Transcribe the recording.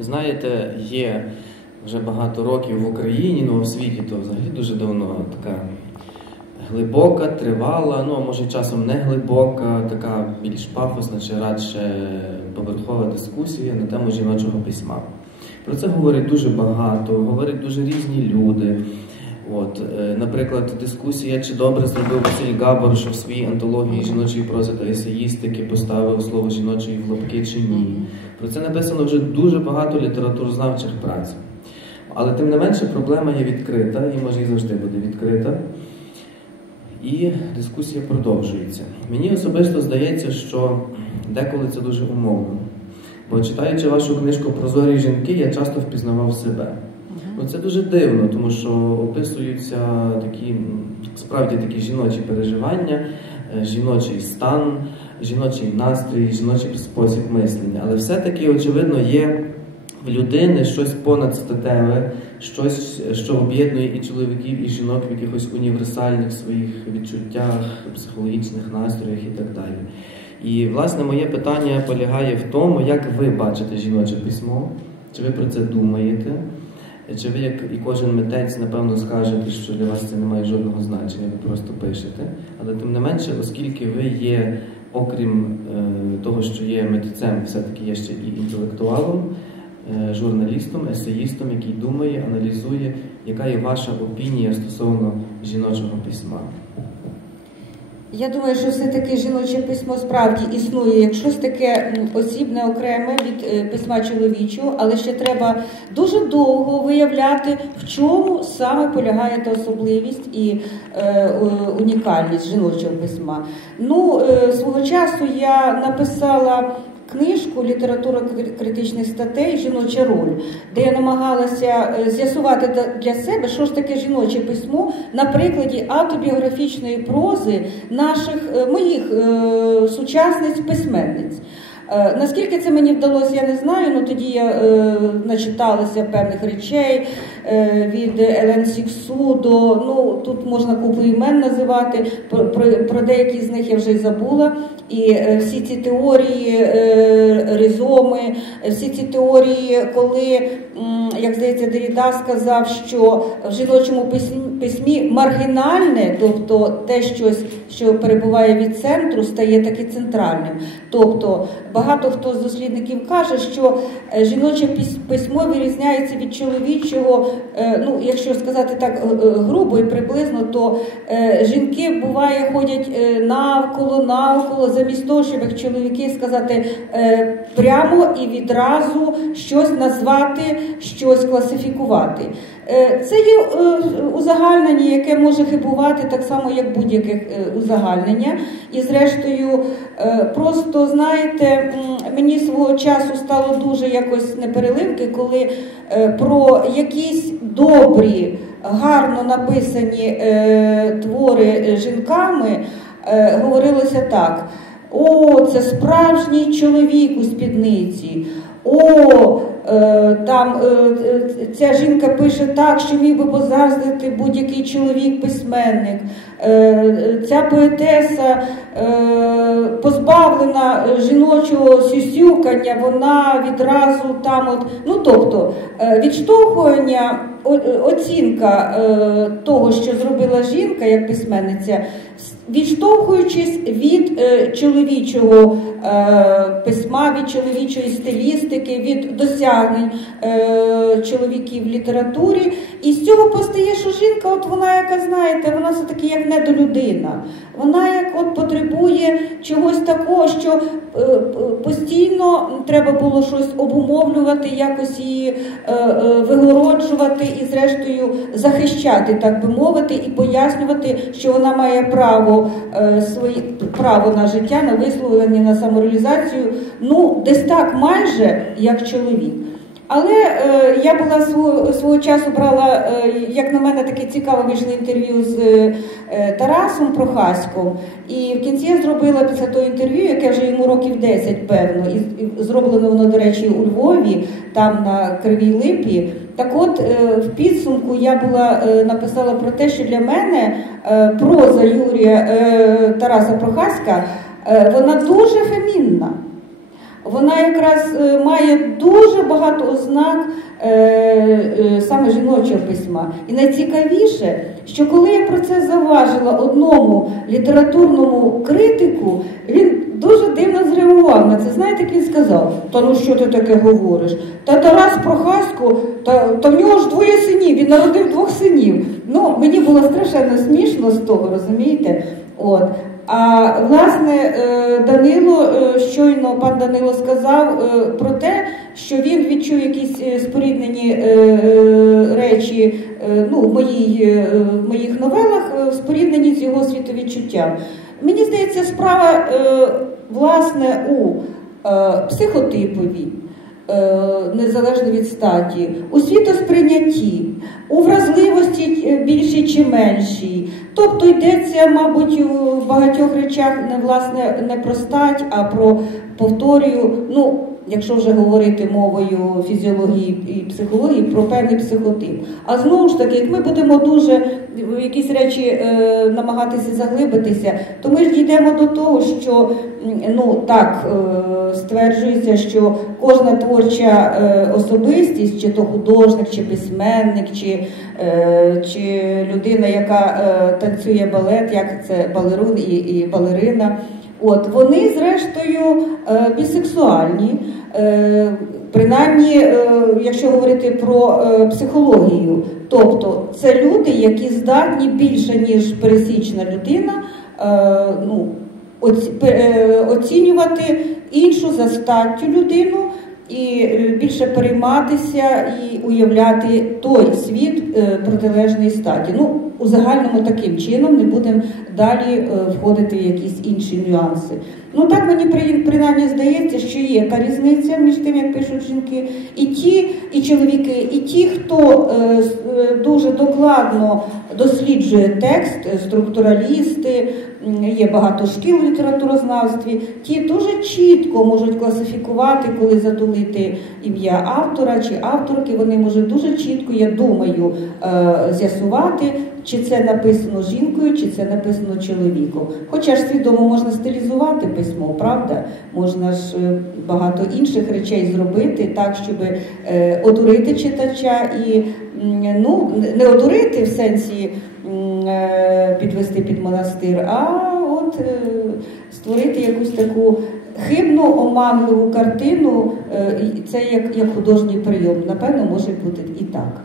Знаєте, є вже багато років в Україні, ну у світі то взагалі дуже давно така глибока, тривала, ну а може часом не глибока, така більш пафосна чи радше поверхова дискусія на тему жіночого письма. Про це говорять дуже багато, говорять дуже різні люди. От, е, Наприклад, дискусія, чи добре зробив Василь Габор, що в своїй антології жіночої прози та есеїстики поставив слово жіночої в лапки чи ні. Про це написано вже дуже багато літературознавчих праць. Але тим не менше проблема є відкрита і може і завжди буде відкрита. І дискусія продовжується. Мені особисто здається, що деколи це дуже умовно. Бо читаючи вашу книжку Прозорі жінки, я часто впізнавав себе. Це дуже дивно, тому що описуються такі справді такі жіночі переживання, е, жіночий стан, жіночий настрій, жіночий спосіб мислення. Але все-таки, очевидно, є в людини щось понадстатеве, щось, що об'єднує і чоловіків, і жінок в якихось універсальних своїх відчуттях, психологічних настроях і так далі. І, власне, моє питання полягає в тому, як ви бачите жіноче письмо, чи ви про це думаєте? Чи ви, як і кожен митець, напевно, скажете, що для вас це не має жодного значення, ви просто пишете. Але тим не менше, оскільки ви є, окрім е, того, що є митцем, все-таки є ще і інтелектуалом, е, журналістом, есеїстом, який думає, аналізує, яка є ваша опінія стосовно жіночого письма. Я думаю, що все-таки жіноче письмо справді існує як щось таке осібне, окреме від е, письма чоловічого, але ще треба дуже довго виявляти, в чому саме полягає та особливість і е, унікальність жіночого письма. Ну, е, свого часу я написала книжку Література критичних статей Жіноча роль, де я намагалася е, з'ясувати для себе, що ж таке жіноче письмо на прикладі автобіографічної прози наших е, моїх е, сучасниць письменниць. Е, наскільки це мені вдалося, я не знаю. Ну тоді я е, начиталася певних речей е, від Елен Сіксу до ну тут можна купу імен називати. Про, про, про деякі з них я вже й забула. І е, всі ці теорії е, різоми, всі ці теорії, коли, як здається, Деріда сказав, що в жіночому письмі, маргінальне, тобто те щось, що перебуває від центру, стає таки центральним. Тобто хто з дослідників каже, що е, жіноче письмо вирізняється від чоловічого, ну якщо сказати так грубо і приблизно, то жінки буває ходять навколо, навколо замість того, щоб як чоловіки сказати е, прямо і відразу щось назвати, щось класифікувати. Е, це є е, узагальнення, яке може хибувати так само, як будь-яке узагальнення. І, зрештою, просто знаєте, мені свого часу стало дуже якось непереливки, коли про якісь добрі, гарно написані твори жінками говорилося так. О, це справжній чоловік у спідниці. О, е, там е, ця жінка пише так, що міг би позаздити будь-який чоловік-письменник. Е, ця поетеса е, позбавлена жіночого сюсюкання, вона відразу там, от, ну тобто, е, відштовхування, оцінка е, того, що зробила жінка як письменниця відштовхуючись від е, чоловічого е, письма, від чоловічої стилістики, від досягнень е, чоловіків в літературі. І з цього постає, що жінка, от вона, яка знаєте, вона все таки як недолюдина. Вона як от чогось такого, що е, постійно треба було щось обумовлювати, якось її е, е, вигороджувати і, зрештою, захищати, так би мовити, і пояснювати, що вона має право свої право на життя, на висловлення, на самореалізацію. Ну, десь так майже як чоловік. Але е, я була свого, свого часу брала, е, як на мене, таке цікаве вийшло інтерв'ю з е, Тарасом Прохаськом. І в кінці я зробила після того інтерв'ю, яке вже йому років 10, певно, і, і зроблено воно, до речі, у Львові, там на Кривій Липі. Так от е, в підсумку я була е, написала про те, що для мене е, проза Юрія Тараса Прохаська вона дуже фемінна. Вона якраз е, має дуже багато ознак е, е, саме жіночого письма. І найцікавіше, що коли я про це заважила одному літературному критику, він дуже дивно зреагував на це. Знаєте, як він сказав: Та ну що ти таке говориш? Та Тарас Прохасько, та, та в нього ж двоє синів, він народив двох синів. Ну, мені було страшенно смішно з того, розумієте? От. А власне е, Данило е, щойно пан Данило сказав е, про те, що він відчув якісь споріднені речі ну, в, моїй, в моїх новелах, споріднені з його світовідчуттям. Мені здається, справа власне у психотипові. Незалежно від статі, у світосприйнятті, у вразливості більшій чи меншій. Тобто йдеться, мабуть, в багатьох речах не власне не про стать, а про повторюю, ну, якщо вже говорити мовою фізіології і психології, про певний психотип. А знову ж таки, як ми будемо дуже в якісь речі е, намагатися заглибитися, то ми ж дійдемо до того, що ну так е, стверджується, що кожна творча е, особистість, чи то художник, чи письменник, чи, е, чи людина, яка е, танцює балет, як це балерун і, і балерина. От вони, зрештою, е, бісексуальні, е, принаймні, е, якщо говорити про психологію, тобто це люди, які здатні більше ніж пересічна людина, ну, оцінювати іншу за статтю людину і більше перейматися і уявляти той світ протилежної статі. Ну, у загальному таким чином не будемо далі е, входити в якісь інші нюанси. Ну так мені принаймні здається, що є яка різниця між тим, як пишуть жінки, і ті, і чоловіки, і ті, хто е, е, дуже докладно досліджує текст, структуралісти, є багато шкіл в літературознавстві, ті дуже чітко можуть класифікувати, коли затулити ім'я автора чи авторки. Вони можуть дуже чітко, я думаю, з'ясувати чи це написано жінкою, чи це написано чоловіком. Хоча ж свідомо можна стилізувати письмо, правда? Можна ж е, багато інших речей зробити так, щоб е, одурити читача і ну, не одурити в сенсі е, підвести під монастир, а от створити якусь таку хибну оманливу картину. Це як, як художній прийом. Напевно, може бути і так.